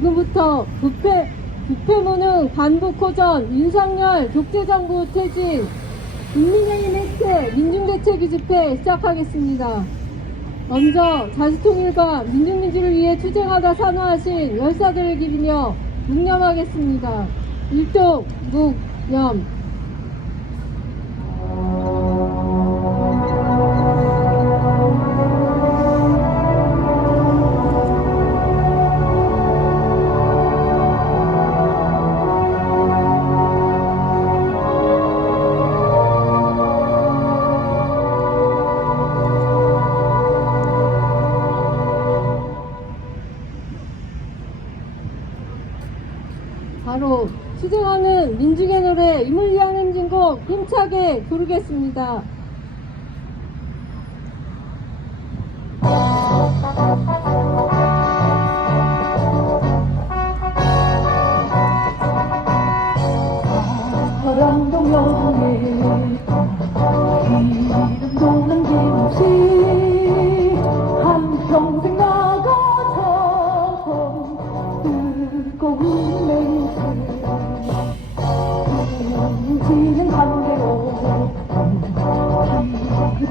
지금부터 부패무능 반북호전 윤석열 독재정부 퇴진 국민의힘 해체 민중대책위 집회 시작하겠습니다. 먼저 자주통일과 민중민주를 위해 투쟁하다 산화하신 열사들을 기리며 묵념하겠습니다. 일동 묵념. 바로 투쟁하는 민중의 노래 임을 위한 행진곡 힘차게 부르겠습니다. 서랑동 여동에 이름 도는 김없이 한평생 나가서 뜨거운 맹세 지는 관계로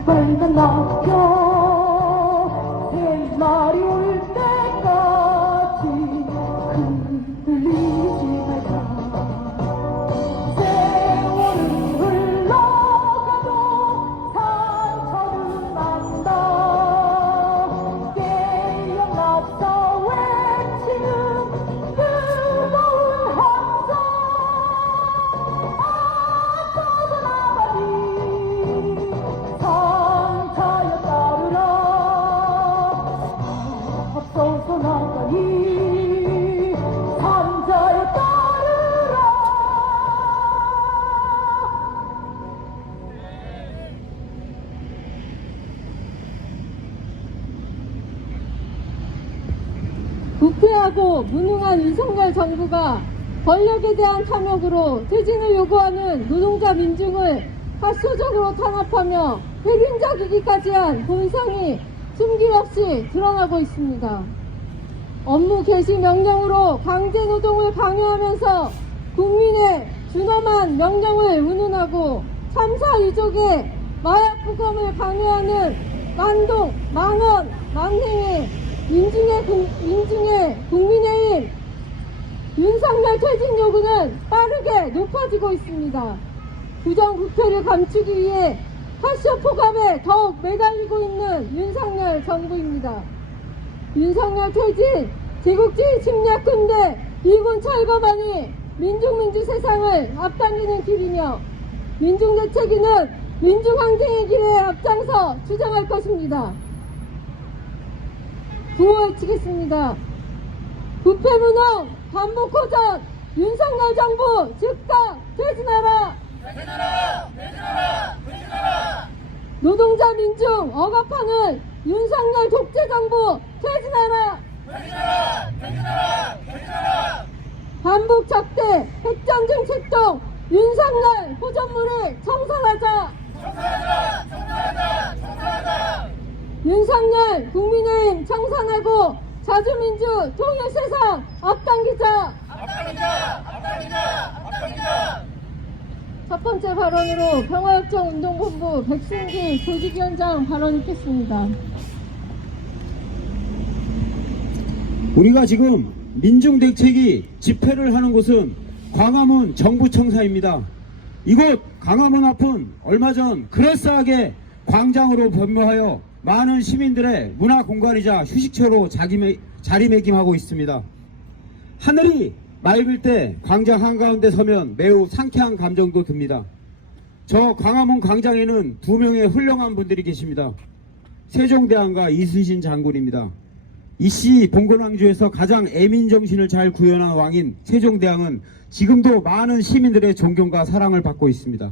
빨간 낙엽 새날이 올 때까지 흔들리지 말자. 세월은 흘러가도 상처는 난다. 깨어났다 외치는 뜨거운 함성. 앞서서 나가니 상차여 따르라. 앞서서 나가니 상차여 따르라. 부패하고 무능한 윤석열 정부가 권력에 대한 탐욕으로 퇴진을 요구하는 노동자 민중을 학소적으로 탄압하며 폐륜자기기까지 한 본성이 숨김없이 드러나고 있습니다. 업무 개시 명령으로 강제노동을 강요하면서 국민의 준엄한 명령을 운운하고 참사 유족의 마약 부검을 강요하는 만동, 망언, 만행에 민중의 국민의힘 윤석열 퇴진 요구는 빠르게 높아지고 있습니다. 부정부패를 감추기 위해 파쇼포감에 더욱 매달리고 있는 윤석열 정부입니다. 윤석열 퇴진, 제국주의 침략 군대, 미군 철거반이 민중민주 세상을 앞당기는 길이며 민중대책위는 민중항쟁의 길에 앞장서 주장할 것입니다. 구호 외치겠습니다. 부패무능 반북호전 윤석열 정부 즉각 퇴진하라. 퇴진하라! 퇴진하라! 퇴진하라! 노동자 민중 억압하는 윤석열 독재정부 퇴진하라. 퇴진하라! 퇴진하라! 퇴진하라! 반북 적대 핵전쟁 책동 윤석열 호전물을 청산하자. 청산하자! 청산하자! 청산하자! 윤석열 국민의힘 청산하고 자주민주 통일세상 앞당기자. 앞당기자! 앞당기자! 앞당기자! 첫 번째 발언으로 평화협정운동본부 백승길 조직위원장 발언 있겠습니다. 우리가 지금 민중대책이 집회를 하는 곳은 광화문 정부청사입니다. 이곳 광화문 앞은 얼마 전 그럴싸하게 광장으로 변모하여 많은 시민들의 문화공간이자 휴식처로 자리매김하고 있습니다. 하늘이 맑을 때 광장 한가운데 서면 매우 상쾌한 감정도 듭니다. 저 광화문 광장에는 두 명의 훌륭한 분들이 계십니다. 세종대왕과 이순신 장군입니다. 이씨 봉건왕조에서 가장 애민정신을 잘 구현한 왕인 세종대왕은 지금도 많은 시민들의 존경과 사랑을 받고 있습니다.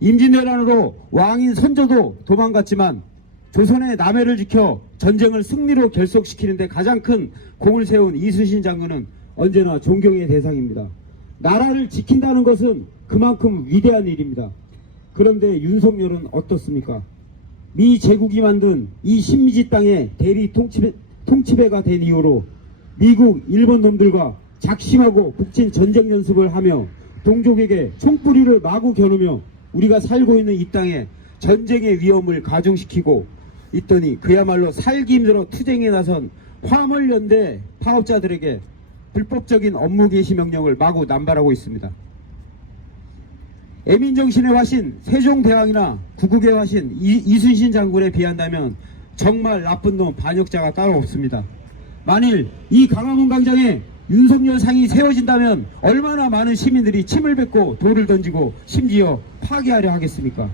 임진왜란으로 왕인 선조도 도망갔지만 조선의 남해를 지켜 전쟁을 승리로 결속시키는 데 가장 큰 공을 세운 이순신 장군은 언제나 존경의 대상입니다. 나라를 지킨다는 것은 그만큼 위대한 일입니다. 그런데 윤석열은 어떻습니까? 미 제국이 만든 이 신미지 땅에 대리 통치배가 된 이후로 미국, 일본 놈들과 작심하고 북친 전쟁 연습을 하며 동족에게 총뿌리를 마구 겨누며 우리가 살고 있는 이 땅에 전쟁의 위험을 가중시키고 있더니 그야말로 살기 힘들어 투쟁에 나선 화물연대 파업자들에게 불법적인 업무 개시 명령을 마구 남발하고 있습니다. 애민정신의 화신 세종대왕이나 구국의 화신 이순신 장군에 비한다면 정말 나쁜 놈 반역자가 따로 없습니다. 만일 이 강화문 광장에 윤석열 상이 세워진다면 얼마나 많은 시민들이 침을 뱉고 돌을 던지고 심지어 파괴하려 하겠습니까?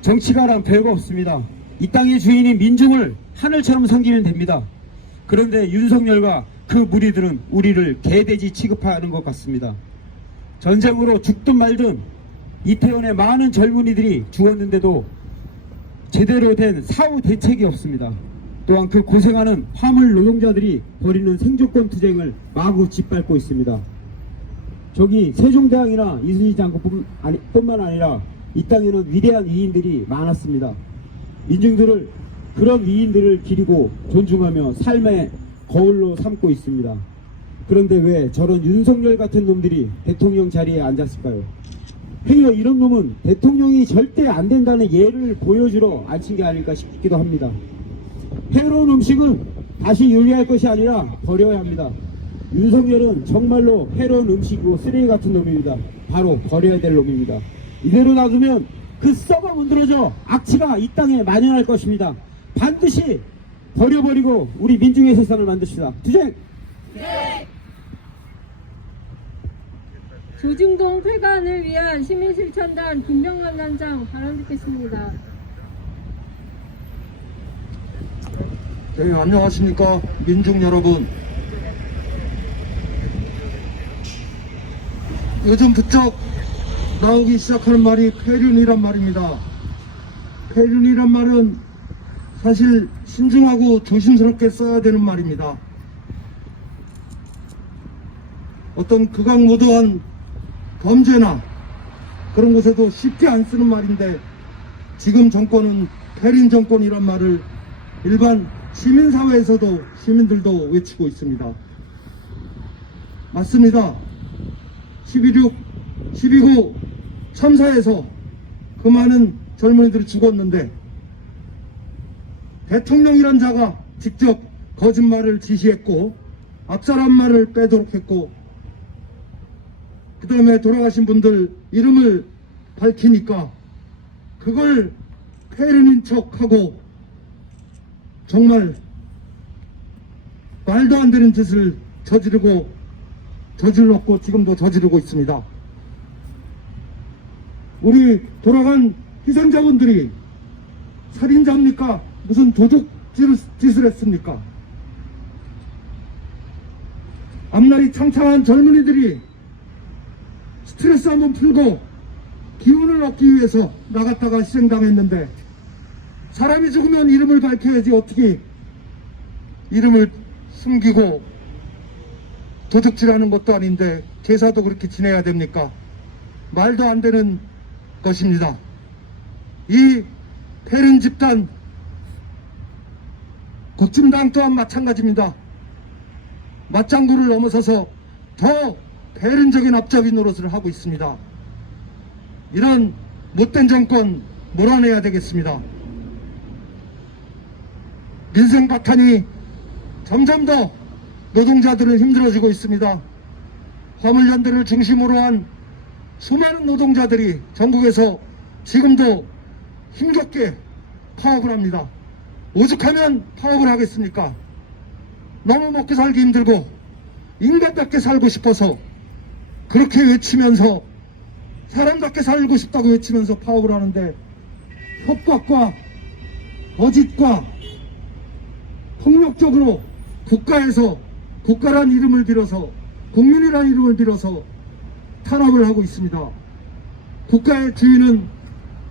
정치가란 별거 없습니다. 이 땅의 주인인 민중을 하늘처럼 섬기면 됩니다. 그런데 윤석열과 그 무리들은 우리를 개돼지 취급하는 것 같습니다. 전쟁으로 죽든 말든 이태원에 많은 젊은이들이 죽었는데도 제대로 된 사후 대책이 없습니다. 또한 그 고생하는 화물 노동자들이 벌이는 생존권 투쟁을 마구 짓밟고 있습니다. 저기 세종대왕이나 이순신 장군뿐만 아니라 이 땅에는 위대한 위인들이 많았습니다. 민중들을 그런 위인들을 기리고 존중하며 삶의 거울로 삼고 있습니다. 그런데 왜 저런 윤석열 같은 놈들이 대통령 자리에 앉았을까요? 행여 이런 놈은 대통령이 절대 안 된다는 예를 보여주러 앉힌 게 아닐까 싶기도 합니다. 해로운 음식은 다시 요리할 것이 아니라 버려야 합니다. 윤석열은 정말로 해로운 음식이고 쓰레기 같은 놈입니다. 바로 버려야 될 놈입니다. 이대로 놔두면 그 썩어 문드러져 악취가 이 땅에 만연할 것입니다. 반드시 버려버리고 우리 민중의 세상을 만듭시다. 투쟁! 조중동 폐간을 위한 시민실천단 김병만 단장 발언 듣겠습니다. 네, 안녕하십니까 민중 여러분. 요즘 부쩍 나오기 시작하는 말이 폐륜이란 말입니다. 폐륜이란 말은 사실 신중하고 조심스럽게 써야 되는 말입니다. 어떤 극악무도한 범죄나 그런 곳에도 쉽게 안 쓰는 말인데 지금 정권은 폐륜 정권이란 말을 일반 시민사회에서도 시민들도 외치고 있습니다. 맞습니다. 12.9 참사에서 그 많은 젊은이들이 죽었는데 대통령이란 자가 직접 거짓말을 지시했고 앞사람 말을 빼도록 했고 그 다음에 돌아가신 분들 이름을 밝히니까 그걸 폐륜인 척하고 정말 말도 안 되는 짓을 저질렀고 지금도 저지르고 있습니다. 우리 돌아간 희생자분들이 살인자입니까? 무슨 도둑짓을 했습니까? 앞날이 창창한 젊은이들이 스트레스 한번 풀고 기운을 얻기 위해서 나갔다가 희생당했는데 사람이 죽으면 이름을 밝혀야지 어떻게 이름을 숨기고 도둑질하는 것도 아닌데 제사도 그렇게 지내야 됩니까? 말도 안 되는 것입니다. 이 폐륜 집단 국진당 또한 마찬가지입니다. 맞장구를 넘어서서 더 폐륜적인 앞잡이 노릇을 하고 있습니다. 이런 못된 정권 몰아내야 되겠습니다. 민생 바탕이 점점 더 노동자들은 힘들어지고 있습니다. 화물연대를 중심으로 한 수많은 노동자들이 전국에서 지금도 힘겹게 파업을 합니다. 오죽하면 파업을 하겠습니까? 너무 먹고 살기 힘들고 인간답게 살고 싶어서 그렇게 외치면서 사람답게 살고 싶다고 외치면서 파업을 하는데 협박과 거짓과 폭력적으로 국가에서 국가란 이름을 빌어서 국민이란 이름을 빌어서 탄압을 하고 있습니다. 국가의 주인은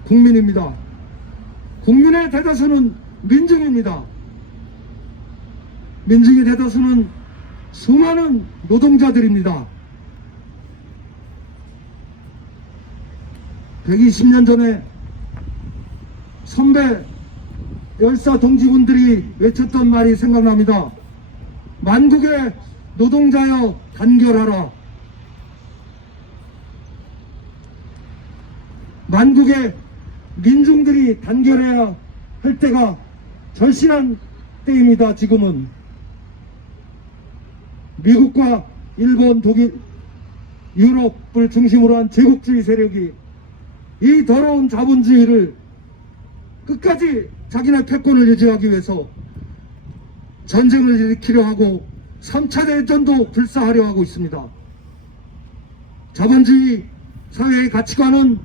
국민입니다. 국민의 대다수는 민중입니다. 민중의 대다수는 수많은 노동자들입니다. 120년 전에 선배 열사 동지분들이 외쳤던 말이 생각납니다. 만국의 노동자여 단결하라. 만국의 민중들이 단결해야 할 때가 절실한 때입니다. 지금은 미국과 일본, 독일, 유럽을 중심으로 한 제국주의 세력이 이 더러운 자본주의를 끝까지 자기네 패권을 유지하기 위해서 전쟁을 일으키려 하고 3차 대전도 불사하려 하고 있습니다. 자본주의 사회의 가치관은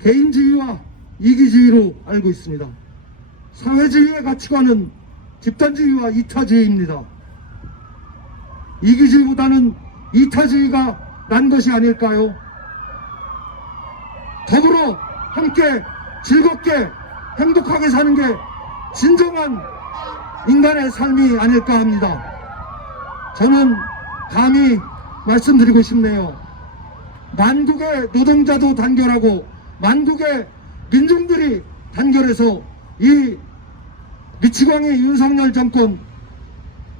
개인주의와 이기주의로 알고 있습니다. 사회주의의 가치관은 집단주의와 이타주의입니다. 이기주의보다는 이타주의가 난 것이 아닐까요? 더불어 함께 즐겁게 행복하게 사는 게 진정한 인간의 삶이 아닐까 합니다. 저는 감히 말씀드리고 싶네요. 만국의 노동자도 단결하고 만국의 민중들이 단결해서 이 미치광이 윤석열 정권,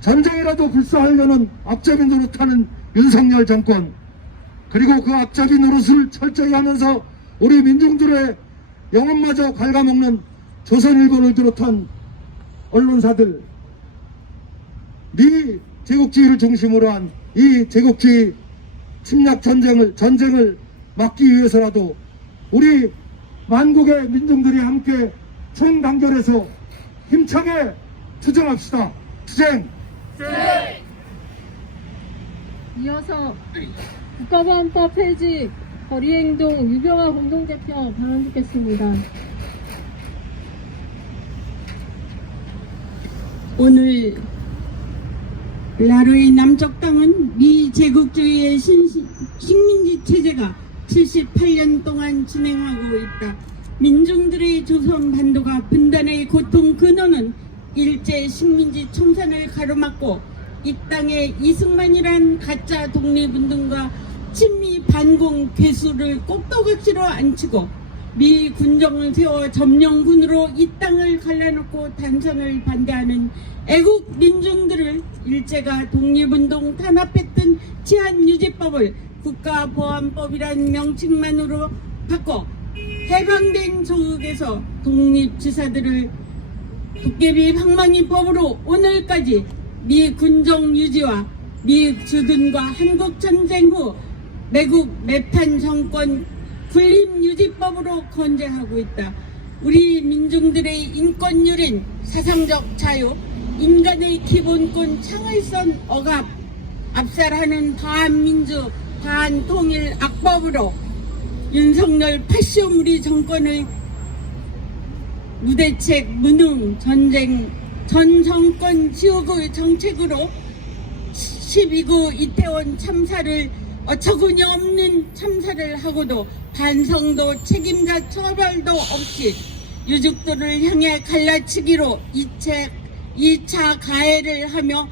전쟁이라도 불사하려는 앞잡이 노릇하는 윤석열 정권, 그리고 그 앞잡이 노릇을 철저히 하면서 우리 민중들의 영혼마저 갉아먹는 조선일보를 비롯한 언론사들, 미 제국주의를 중심으로 한 이 제국주의 침략 전쟁을 막기 위해서라도 우리 만국의 민중들이 함께 총단결해서 힘차게 투쟁합시다. 투쟁! 이어서 국가보안법 폐지, 거리행동 유병화 공동대표 발언 듣겠습니다. 오늘 나라의 남쪽 땅은 미제국주의의 식민지 체제가 78년 동안 진행하고 있다. 민중들의 조선 반도가 분단의 고통 근원은 일제 식민지 청산을 가로막고 이 땅에 이승만이란 가짜 독립운동가 친미 반공 괴수를 꼭두각시로 앉히고 미 군정을 세워 점령군으로 이 땅을 갈라놓고 단선을 반대하는 애국 민중들을 일제가 독립운동 탄압했던 치안유지법을 국가보안법이란 명칭만으로 바꿔 해방된 조국에서 독립지사들을 도깨비 방망이법으로 오늘까지 미 군정 유지와 미 주둔과 한국전쟁 후 매국 매판 정권 군림유지법으로 건재하고 있다. 우리 민중들의 인권유린 사상적 자유, 인간의 기본권 창의성 억압, 압살하는 반민주, 반통일 악법으로 윤석열 파쇼무리 정권의 무대책, 무능, 전쟁, 전 정권 지우의 정책으로 12구 이태원 참사를 어처구니 없는 참사를 하고도 반성도 책임자 처벌도 없이 유족들을 향해 갈라치기로 2차 가해를 하며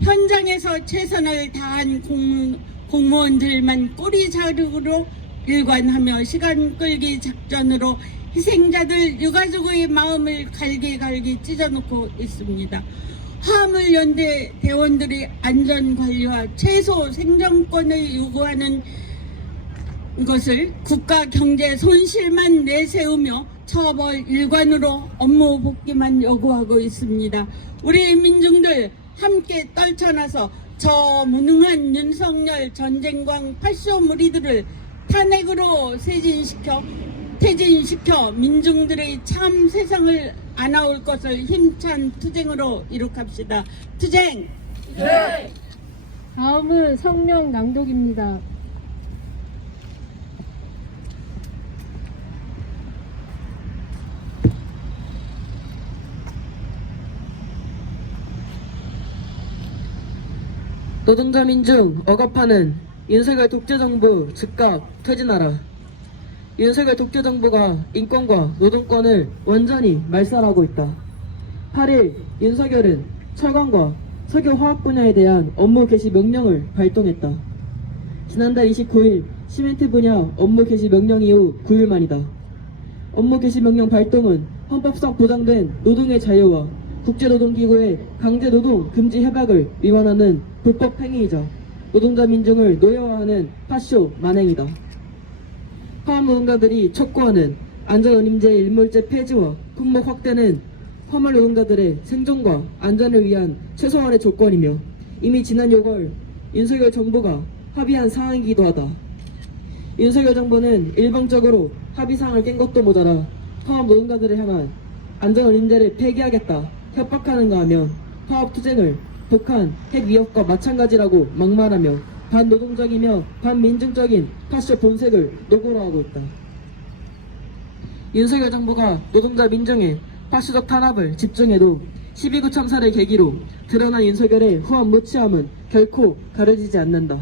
현장에서 최선을 다한 공무원들만 꼬리 자르기로 일관하며 시간 끌기 작전으로 희생자들 유가족의 마음을 갈기갈기 찢어놓고 있습니다. 화물연대 대원들의 안전관리와 최소 생존권을 요구하는 것을 국가 경제 손실만 내세우며 처벌 일관으로 업무 복귀만 요구하고 있습니다. 우리 민중들 함께 떨쳐나서 저 무능한 윤석열 전쟁광 파쇼무리들을 탄핵으로 퇴진시켜 민중들의 참 세상을 안아올 것을 힘찬 투쟁으로 이룩합시다. 투쟁! 다음은 성명 낭독입니다. 노동자 민중 억압하는 윤석열 독재정부 즉각 퇴진하라. 윤석열 독재정부가 인권과 노동권을 완전히 말살하고 있다. 8일 윤석열은 철강과 석유화학 분야에 대한 업무 개시 명령을 발동했다. 지난달 29일 시멘트 분야 업무 개시 명령 이후 9일 만이다. 업무 개시 명령 발동은 헌법상 보장된 노동의 자유와 국제노동기구의 강제노동 금지 협약을 위반하는 불법 행위이자 노동자 민중을 노예화하는 파쇼 만행이다. 화물노동자들이 촉구하는 안전운임제 일몰제 폐지와 품목 확대는 화물노동자들의 생존과 안전을 위한 최소한의 조건이며 이미 지난 6월 윤석열 정부가 합의한 사항이기도 하다. 윤석열 정부는 일방적으로 합의사항을 깬 것도 모자라 화물노동자들을 향한 안전운임제를 폐기하겠다 협박하는가 하면 화합투쟁을 북한 핵위협과 마찬가지라고 막말하며 반노동적이며 반민중적인 파쇼 본색을 노골화하고 있다. 윤석열 정부가 노동자 민중의 파쇼적 탄압을 집중해도 12구 참사를 계기로 드러난 윤석열의 후한 무치함은 결코 가려지지 않는다.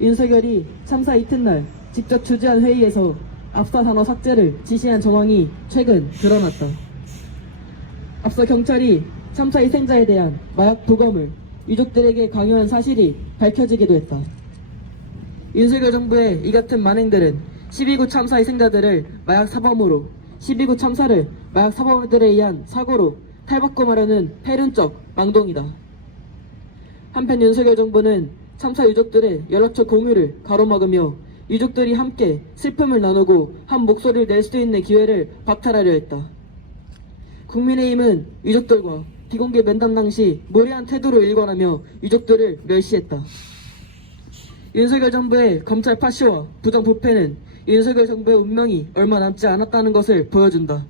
윤석열이 참사 이튿날 직접 주재한 회의에서 압사 단어 삭제를 지시한 정황이 최근 드러났다. 앞서 경찰이 참사 희생자에 대한 마약 부검을 유족들에게 강요한 사실이 밝혀지기도 했다. 윤석열 정부의 이 같은 만행들은 12구 참사 희생자들을 마약 사범으로 12구 참사를 마약 사범들에 의한 사고로 탈바꿈하려는 패륜적 망동이다. 한편 윤석열 정부는 참사 유족들의 연락처 공유를 가로막으며 유족들이 함께 슬픔을 나누고 한 목소리를 낼 수 있는 기회를 박탈하려 했다. 국민의힘은 유족들과 비공개 면담 당시 무례한 태도로 일관하며 유족들을 멸시했다. 윤석열 정부의 검찰 파쇼와 부정부패는 윤석열 정부의 운명이 얼마 남지 않았다는 것을 보여준다.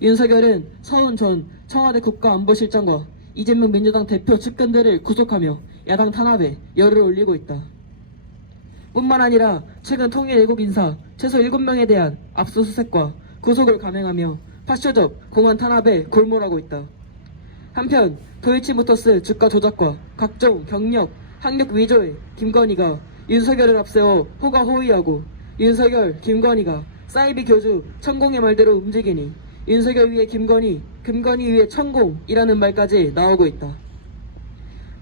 윤석열은 서훈 전 청와대 국가안보실장과 이재명 민주당 대표 측근들을 구속하며 야당 탄압에 열을 올리고 있다. 뿐만 아니라 최근 통일외국 인사 최소 7명에 대한 압수수색과 구속을 감행하며 파쇼적 공안 탄압에 골몰하고 있다. 한편 도이치모터스 주가 조작과 각종 경력, 학력 위조에 김건희가 윤석열을 앞세워 호가호위하고 윤석열, 김건희가 사이비 교주 천공의 말대로 움직이니 윤석열 위에 김건희, 김건희 위에 천공이라는 말까지 나오고 있다.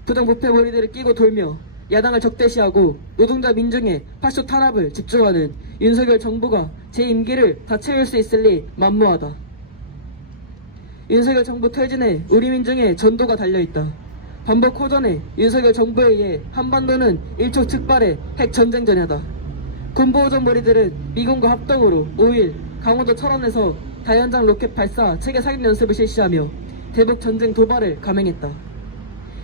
부정부패 머리들을 끼고 돌며 야당을 적대시하고 노동자 민중의 파쇼 탄압을 집중하는 윤석열 정부가 제 임기를 다 채울 수 있을 리 만무하다. 윤석열 정부 퇴진에 우리 민중의 전도가 달려있다. 반복 호전에 윤석열 정부에 의해 한반도는 일촉즉발의 핵전쟁 전야다. 군부호전 머리들은 미군과 합동으로 5일 강원도 철원에서 다연장 로켓 발사 체계 사격 연습을 실시하며 대북 전쟁 도발을 감행했다.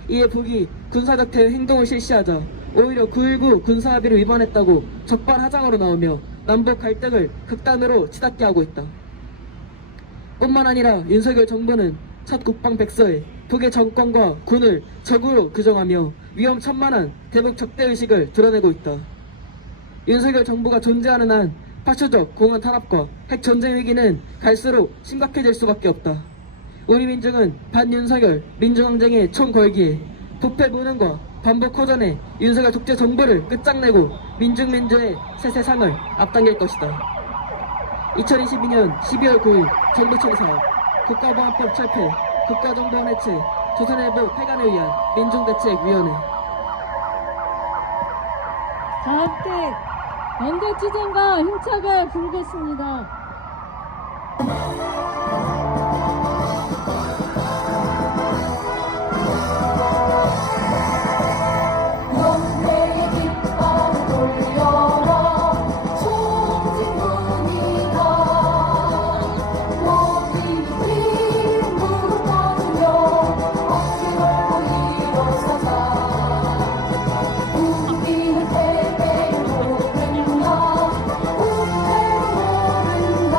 이에 북이 군사적 대응 행동을 실시하자 오히려 9.19 군사합의를 위반했다고 적반하장으로 나오며 남북 갈등을 극단으로 치닫게 하고 있다. 뿐만 아니라 윤석열 정부는 첫 국방백서에 북의 정권과 군을 적으로 규정하며 위험천만한 대북 적대의식을 드러내고 있다. 윤석열 정부가 존재하는 한 파쇼적 공안 탄압과 핵전쟁 위기는 갈수록 심각해질 수밖에 없다. 우리 민중은 반윤석열 민주항쟁의 총걸기에 부패 무능과 반복 호전에 윤석열 독재 정부를 끝장내고 민중민주의 새 세상을 앞당길 것이다. 2022년 12월 9일 정부청사 국가보안법 철폐 국가정보원 해체 조선일보 폐간을 위한 민중대책위원회. 자, 함께 연대투쟁과 힘차게 부르겠습니다. 연대의 깃발을 돌려라 총진군이다 너희들이 무릎 꿇으며 어깨 걸고 일어서자 우리는 패배를 모른다 우패를 모른다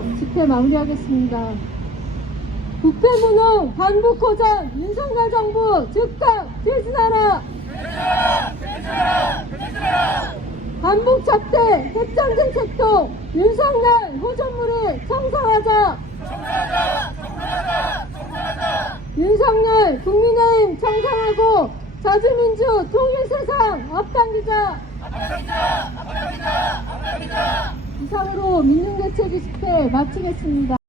외치고 집회 마무리하겠습니다. 부패무능 반북호전 윤석열 정부 즉각 퇴진하라. 반북 착대 핵전쟁 책동 윤석열 호전물을 청산하자. 윤석열 국민의힘 청산하고 자주민주 통일세상 앞당기자. 이상으로 민중대책위 집회 마치겠습니다.